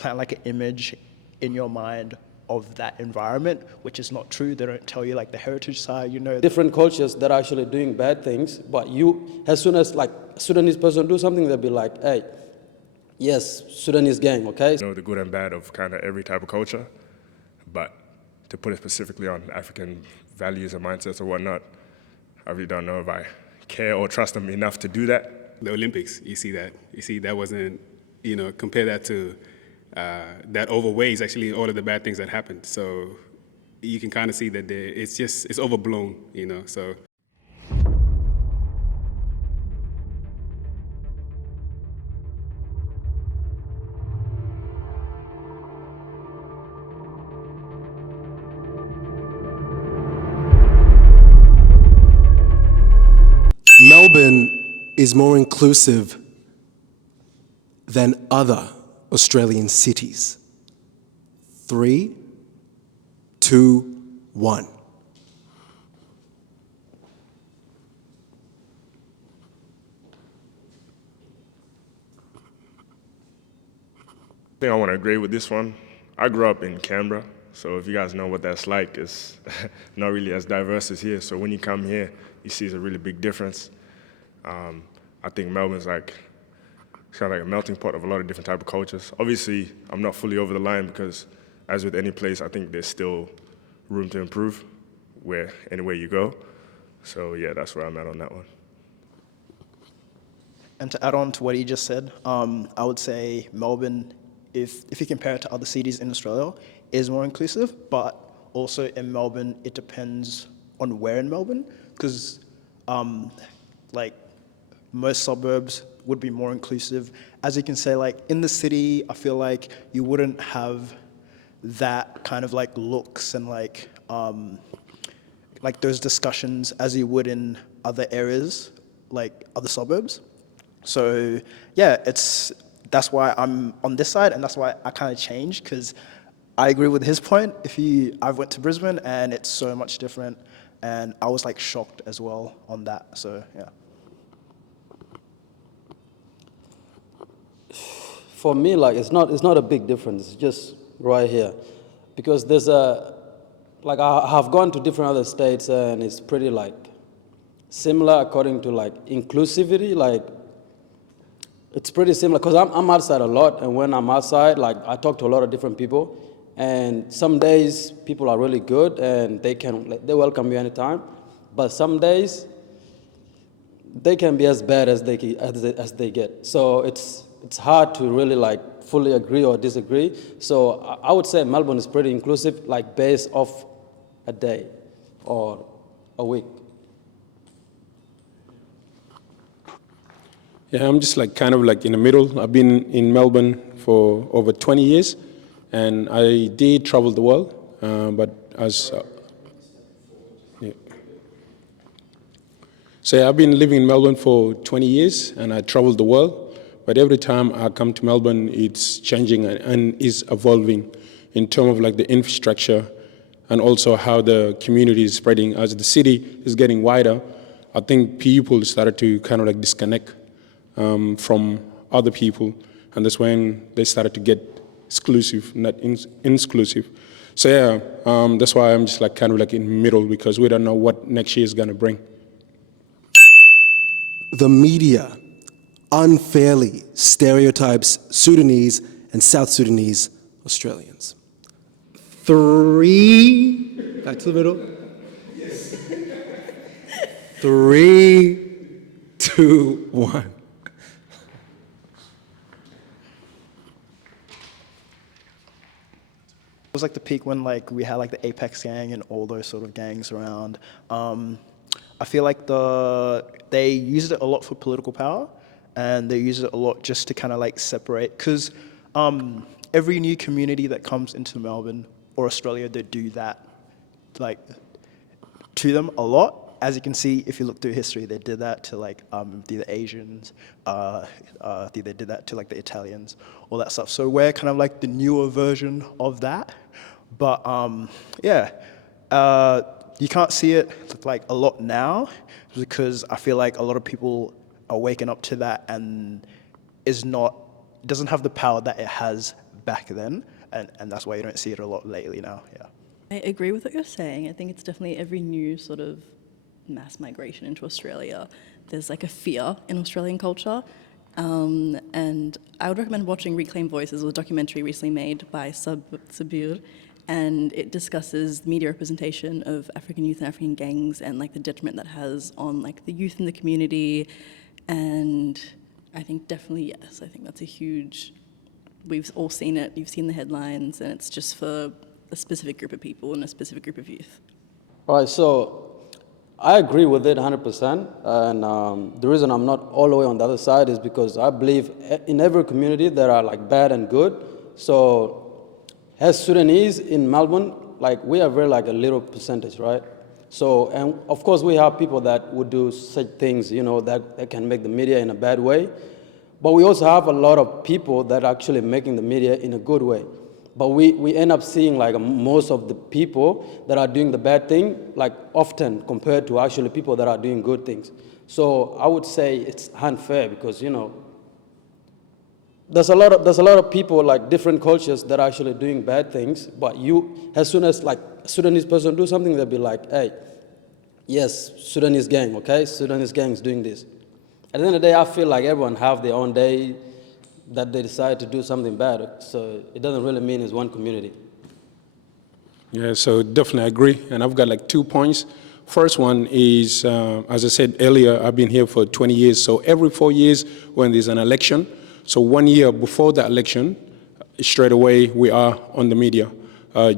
plant like an image in your mind of that environment, which is not true. They don't tell you like the heritage side, you know. Different cultures that are actually doing bad things, but you, as soon as like a Sudanese person do something, they'll be like, hey, yes, Sudanese gang, okay? Know the good and bad of kind of every type of culture, but to put it specifically on African values and mindsets or whatnot, I really don't know if I care or trust them enough to do that. The Olympics, you see that wasn't, compare that to, that overweighs actually all of the bad things that happened. So you can kind of see that it's overblown, so. Melbourne is more inclusive than other Australian cities. 3, 2, 1. I think I want to agree with this one. I grew up in Canberra, so if you guys know what that's like, it's not really as diverse as here. So when you come here, you see it's a really big difference. I think Melbourne's like, it's kind of like a melting pot of a lot of different type of cultures. Obviously, I'm not fully over the line because, as with any place, I think there's still room to improve anywhere you go. So yeah, that's where I'm at on that one. And to add on to what he just said, I would say Melbourne, if you compare it to other cities in Australia, is more inclusive, but also in Melbourne, it depends on where in Melbourne, because like most suburbs would be more inclusive. As you can say, like in the city, I feel like you wouldn't have that kind of like looks and like those discussions as you would in other areas, like other suburbs. So yeah, that's why I'm on this side, and that's why I kind of changed, because I agree with his point. I went to Brisbane and it's so much different, and I was like shocked as well on that. So yeah. For me, like it's not a big difference. It's just right here, because there's I have gone to different other states and it's pretty like similar according to like inclusivity. Like it's pretty similar because I'm outside a lot, and when I'm outside, like I talk to a lot of different people, and some days people are really good and they welcome you anytime, but some days they can be as bad as they get. So it's hard to really like fully agree or disagree. So I would say Melbourne is pretty inclusive, like based off a day or a week. Yeah, I'm just like kind of like in the middle. I've been in Melbourne for over 20 years, and I did travel the world, but as yeah. So I've been living in Melbourne for 20 years, and I traveled the world. But every time I come to Melbourne, it's changing and is evolving in terms of like the infrastructure and also how the community is spreading. As the city is getting wider, I think people started to kind of like disconnect from other people, and that's when they started to get exclusive, not inclusive. So yeah, that's why I'm just like kind of like in the middle, because we don't know what next year is gonna bring. The media unfairly stereotypes Sudanese and South Sudanese Australians. 3, back to the middle. 3, 2, 1. It was like the peak when like we had like the Apex gang and all those sort of gangs around. I feel like they used it a lot for political power, and they use it a lot just to kind of like separate, because every new community that comes into Melbourne or Australia, they do that like to them a lot. As you can see, if you look through history, they did that to like the Asians, they did that to like the Italians, all that stuff. So we're kind of like the newer version of that. But yeah, you can't see it like a lot now, because I feel like a lot of people are waking up to that and doesn't have the power that it has back then, and that's why you don't see it a lot lately now. Yeah. I agree with what you're saying. I think it's definitely every new sort of mass migration into Australia, there's like a fear in Australian culture. And I would recommend watching Reclaim Voices, a documentary recently made by Sabir, and it discusses media representation of African youth and African gangs and like the detriment that has on like the youth in the community. And I think definitely yes, I think that's a huge, we've all seen it, you've seen the headlines, and it's just for a specific group of people and a specific group of youth. All right, so I agree with it 100%, and the reason I'm not all the way on the other side is because I believe in every community there are like bad and good. So as Sudanese in Melbourne, like we are very like a little percentage, right? So, and of course we have people that would do such things, you know, that can make the media in a bad way. But we also have a lot of people that are actually making the media in a good way. But we end up seeing like most of the people that are doing the bad thing, like often compared to actually people that are doing good things. So I would say it's unfair because, you know, there's a lot of people like different cultures that are actually doing bad things. But you, as soon as like a Sudanese person do something, they'll be like, hey, yes, Sudanese gang, okay? Sudanese gang is doing this. At the end of the day, I feel like everyone have their own day that they decide to do something bad. So it doesn't really mean it's one community. Yeah, so definitely agree. And I've got like 2 points. First one is, as I said earlier, I've been here for 20 years. So every 4 years when there's an election, so 1 year before the election, straight away we are on the media,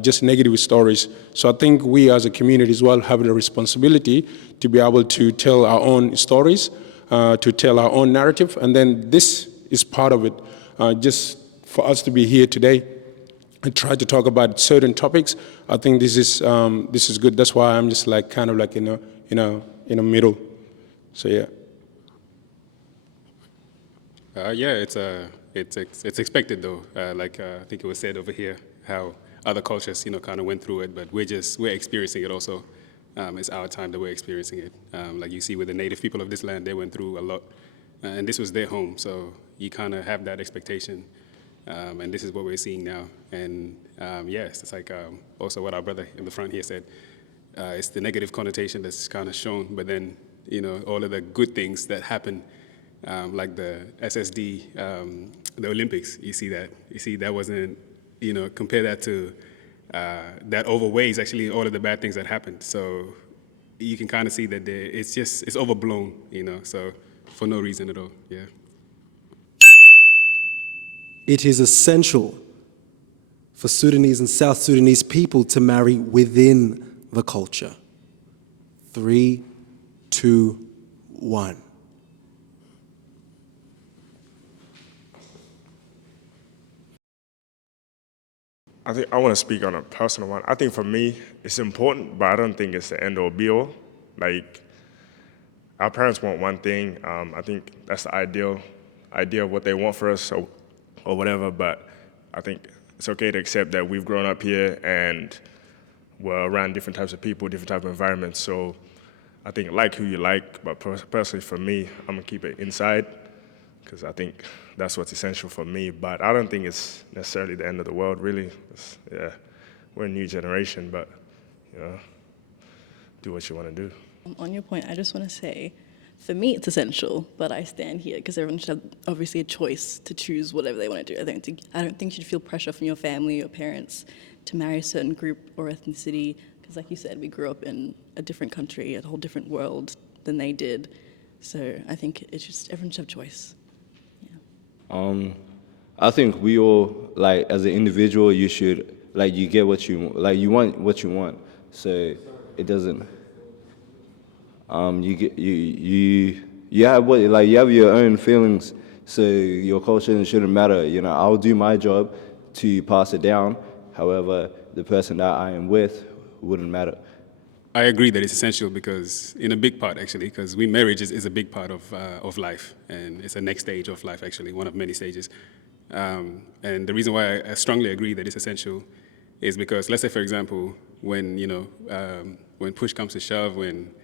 just negative stories. So I think we as a community as well have the responsibility to be able to tell our own stories, to tell our own narrative. And then this is part of it. Just for us to be here today and try to talk about certain topics, I think this is good. That's why I'm just like kind of like in a middle. So yeah. Yeah, it's expected though. Like I think it was said over here, how other cultures, kind of went through it, but we're experiencing it also. It's our time that we're experiencing it. Like you see with the native people of this land, they went through a lot, and this was their home. So you kind of have that expectation, and this is what we're seeing now. And yes, it's like also what our brother in the front here said. It's the negative connotation that's kind of shown, but then all of the good things that happen. Like the SSD, the Olympics, you see that wasn't, compare that to, that overweighs actually all of the bad things that happened. So you can kind of see that it's overblown, so for no reason at all, yeah. It is essential for Sudanese and South Sudanese people to marry within the culture. 3, 2, 1. I think I want to speak on a personal one. I think for me, it's important, but I don't think it's the end or be all. Like, our parents want one thing. I think that's the idea of what they want for us or whatever, but I think it's okay to accept that we've grown up here and we're around different types of people, different types of environments. So I think like who you like, but personally for me, I'm gonna keep it inside because I think that's what's essential for me. But I don't think it's necessarily the end of the world, really. We're a new generation, but do what you want to do. On your point, I just want to say, for me, it's essential, but I stand here because everyone should have obviously a choice to choose whatever they want to do. I don't think you should feel pressure from your family or parents to marry a certain group or ethnicity, because like you said, we grew up in a different country, a whole different world than they did. So I think it's just, everyone should have choice. Yeah. I think we all, like, as an individual, you should, like, you get what you want, like, you want what you want. So it doesn't, you have what, like, you have your own feelings, so your culture shouldn't matter. I'll do my job to pass it down. However, the person that I am with wouldn't matter. I agree that it's essential because, in a big part actually, because marriage is a big part of life, and it's a next stage of life actually, one of many stages. And the reason why I strongly agree that it's essential is because, let's say for example, when push comes to shove, when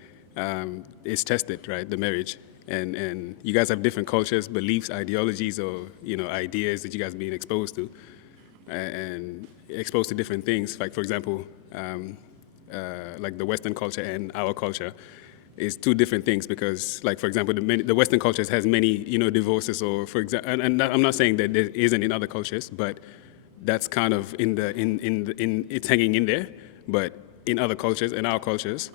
it's tested, right, the marriage, and you guys have different cultures, beliefs, ideologies, or ideas that you guys are being exposed to. and exposed to different things. Like for example, like the Western culture and our culture is two different things because, like for example, the Western culture has many divorces, or for example, and I'm not saying that there isn't in other cultures, but that's kind of it's hanging in there. But in other cultures, in our cultures,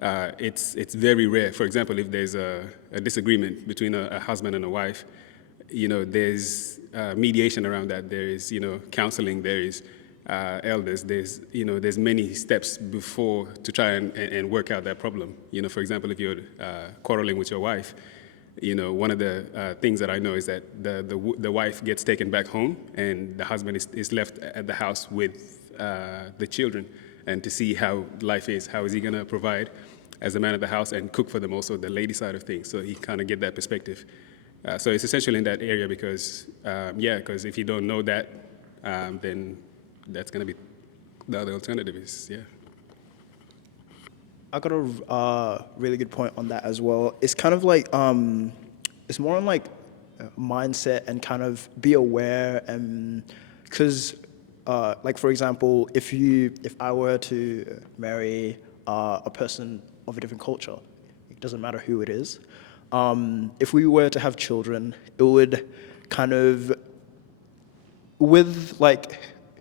it's very rare. For example, if there's a disagreement between a husband and a wife, there's mediation around that. There is counseling. There is elders. There's many steps before to try and work out that problem. For example, if you're quarreling with your wife, one of the things that I know is that the wife gets taken back home and the husband is left at the house with the children, and to see how life is. How is he going to provide as a man of the house and cook for them also, the lady side of things, so he kind of get that perspective. So it's essential in that area because, because if you don't know that, then that's going to be the other alternative is, I got a really good point on that as well. It's kind of like, it's more on like mindset and kind of be aware, and because like for example, if I were to marry a person of a different culture, it doesn't matter who it is, if we were to have children, it would kind of, with like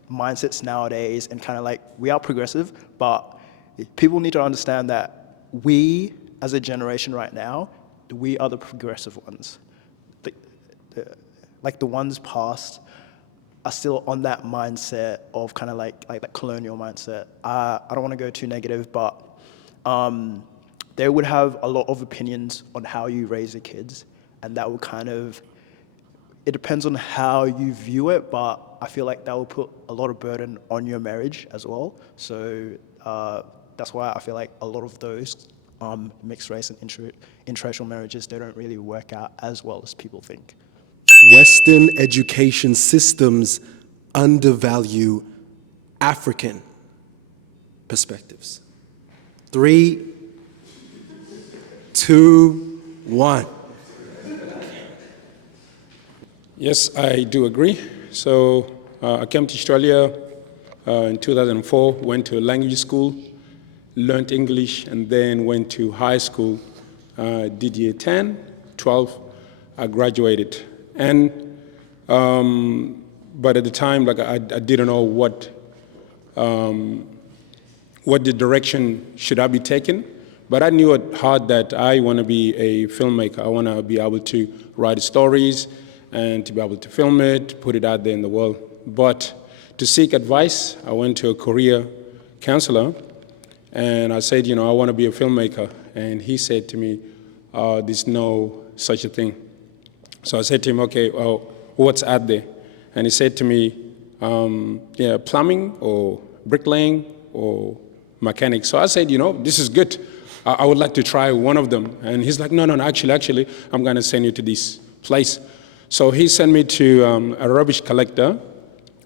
mindsets nowadays and kind of like, we are progressive, but people need to understand that we as a generation right now, we are the progressive ones. Like the ones past are still on that mindset of kind of like that colonial mindset. I don't want to go too negative, but they would have a lot of opinions on how you raise your kids, and that will kind of, it depends on how you view it, but I feel like that will put a lot of burden on your marriage as well. So that's why I feel like a lot of those mixed race and interracial marriages, they don't really work out as well as people think. Western education systems undervalue African perspectives. 3, 2, 1. Yes, I do agree. So I came to Australia in 2004, went to a language school, learned English, and then went to high school, did year 10, 12, I graduated. And, but at the time, like I didn't know what the direction should I be taking. But I knew at heart that I want to be a filmmaker. I want to be able to write stories and to be able to film it, put it out there in the world. But to seek advice, I went to a career counselor, and I said, I want to be a filmmaker. And he said to me, there's no such a thing. So I said to him, okay, well, what's out there? And he said to me, plumbing or bricklaying or mechanics. So I said, this is good. I would like to try one of them. And he's like, no, actually, I'm going to send you to this place. So he sent me to a rubbish collector,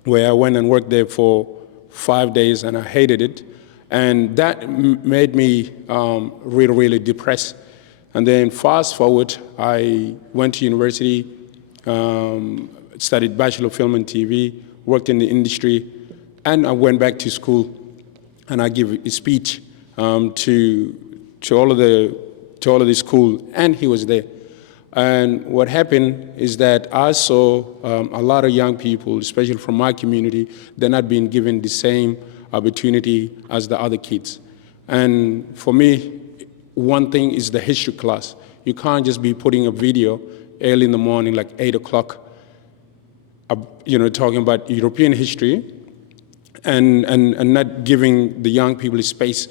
where I went and worked there for 5 days, and I hated it. And that made me really, really depressed. And then fast forward, I went to university, studied Bachelor of Film and TV, worked in the industry, and I went back to school, and I give a speech to all of the school, and he was there. And what happened is that I saw a lot of young people, especially from my community, they're not being given the same opportunity as the other kids. And for me, one thing is the history class. You can't just be putting a video early in the morning, like 8 o'clock, talking about European history and not giving the young people space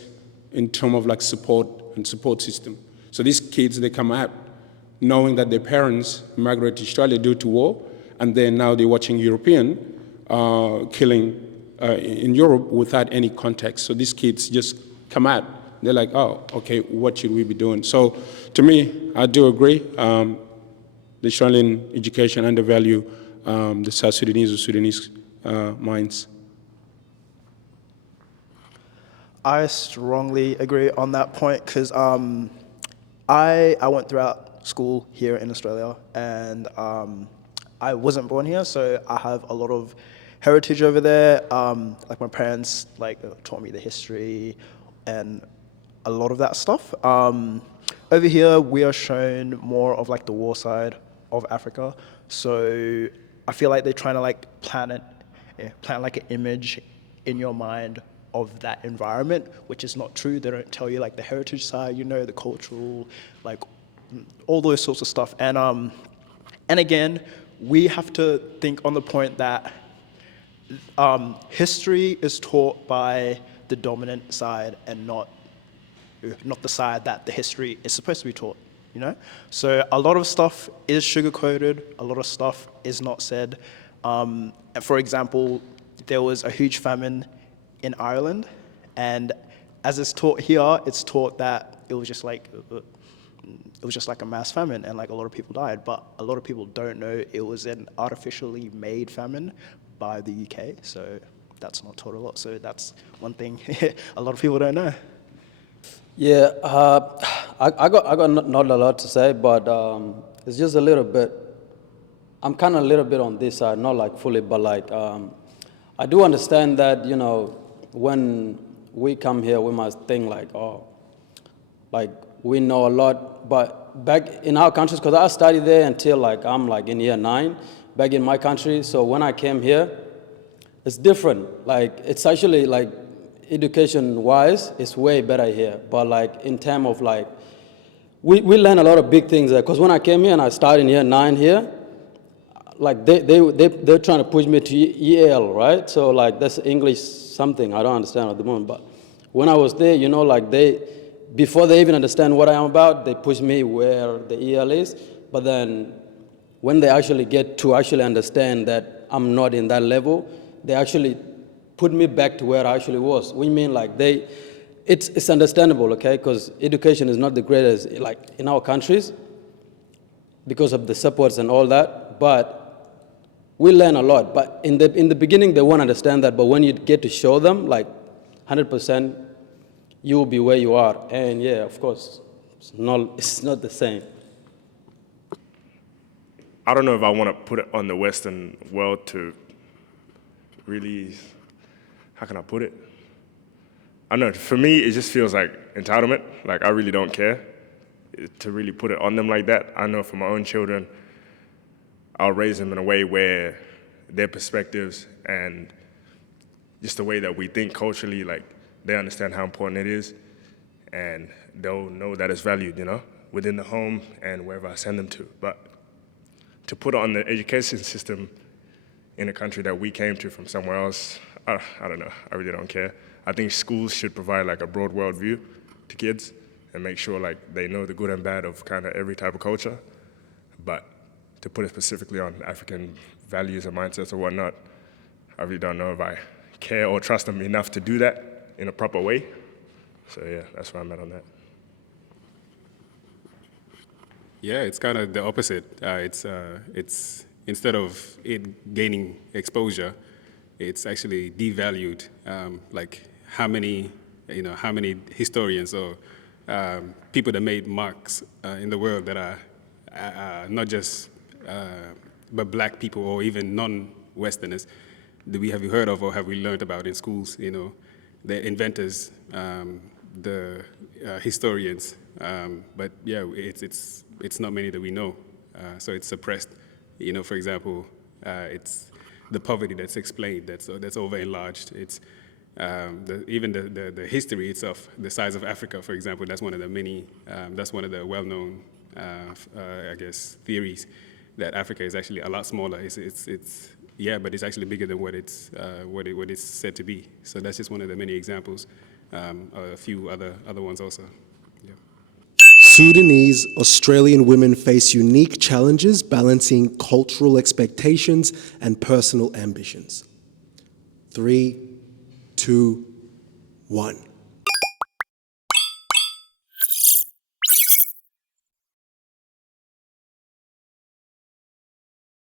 in terms of like support and support system. So these kids, they come out knowing that their parents migrated to Australia due to war, and then now they're watching European killing in Europe without any context. So these kids just come out. They're like, oh, okay, what should we be doing? So to me, I do agree. The Australian education undervalue the South Sudanese or Sudanese minds. I strongly agree on that point because I went throughout school here in Australia, and I wasn't born here, so I have a lot of heritage over there. Like my parents like taught me the history and a lot of that stuff. Over here, we are shown more of like the war side of Africa. So I feel like they're trying to like plant like an image in your mind of that environment, which is not true. They don't tell you like the heritage side, you know, the cultural, like all those sorts of stuff. And again, we have to think on the point that history is taught by the dominant side and not the side that the history is supposed to be taught, you know? So a lot of stuff is sugar-coated, a lot of stuff is not said. For example, there was a huge famine in Ireland, and as it's taught here, it's taught that it was just like a mass famine and like a lot of people died, but a lot of people don't know it was an artificially made famine by the UK, so that's not taught a lot. So that's one thing a lot of people don't know. Yeah, I got not a lot to say, but it's just a little bit. I'm kind of a little bit on this side, not like fully, but like I do understand that, you know, when we come here, we must think like, oh, like we know a lot. But back in our countries, because I studied there until like I'm like in year 9, back in my country. So when I came here, it's different. Like it's actually like education-wise, it's way better here. But like in terms of like, we learn a lot of big things there. Because when I came here and I started in year 9 here, like they're trying to push me to EL, right? So like that's English something I don't understand at the moment. But when I was there, you know, like before they even understand what I am about, they push me where the EL is. But then when they actually get to actually understand that I'm not in that level, they actually put me back to where I actually was. We mean like it's understandable, okay? Because education is not the greatest like in our countries because of the supports and all that. But we learn a lot. But in the beginning, they won't understand that. But when you get to show them, like 100%, you will be where you are. And yeah, of course, it's not the same. I don't know if I want to put it on the Western world to really, how can I put it? I don't know, for me, it just feels like entitlement. Like, I really don't care to really put it on them like that. I know for my own children, I'll raise them in a way where their perspectives and just the way that we think culturally, like, they understand how important it is, and they'll know that it's valued, you know, within the home and wherever I send them to. But to put it on the education system in a country that we came to from somewhere else, I don't know, I really don't care. I think schools should provide like a broad worldview to kids and make sure like they know the good and bad of kind of every type of culture. But to put it specifically on African values and mindsets or whatnot, I really don't know if I care or trust them enough to do that in a proper way. So yeah, that's where I'm at on that. Yeah, it's kind of the opposite. It's instead of it gaining exposure, it's actually devalued. Like how many historians or people that made marks in the world that are not just but black people or even non-Westerners, have you heard of or have we learned about in schools? You know, the inventors, the historians. But yeah, it's not many that we know. So it's suppressed. You know, for example, it's the poverty that's explained, that's over-enlarged. It's even the history itself, the size of Africa, for example, that's one of the many, that's one of the well-known, I guess, theories that Africa is actually a lot smaller. Yeah, but it's actually bigger than what it's said to be. So that's just one of the many examples. A few other ones also. Yeah. Sudanese Australian women face unique challenges balancing cultural expectations and personal ambitions. 3, 2, 1.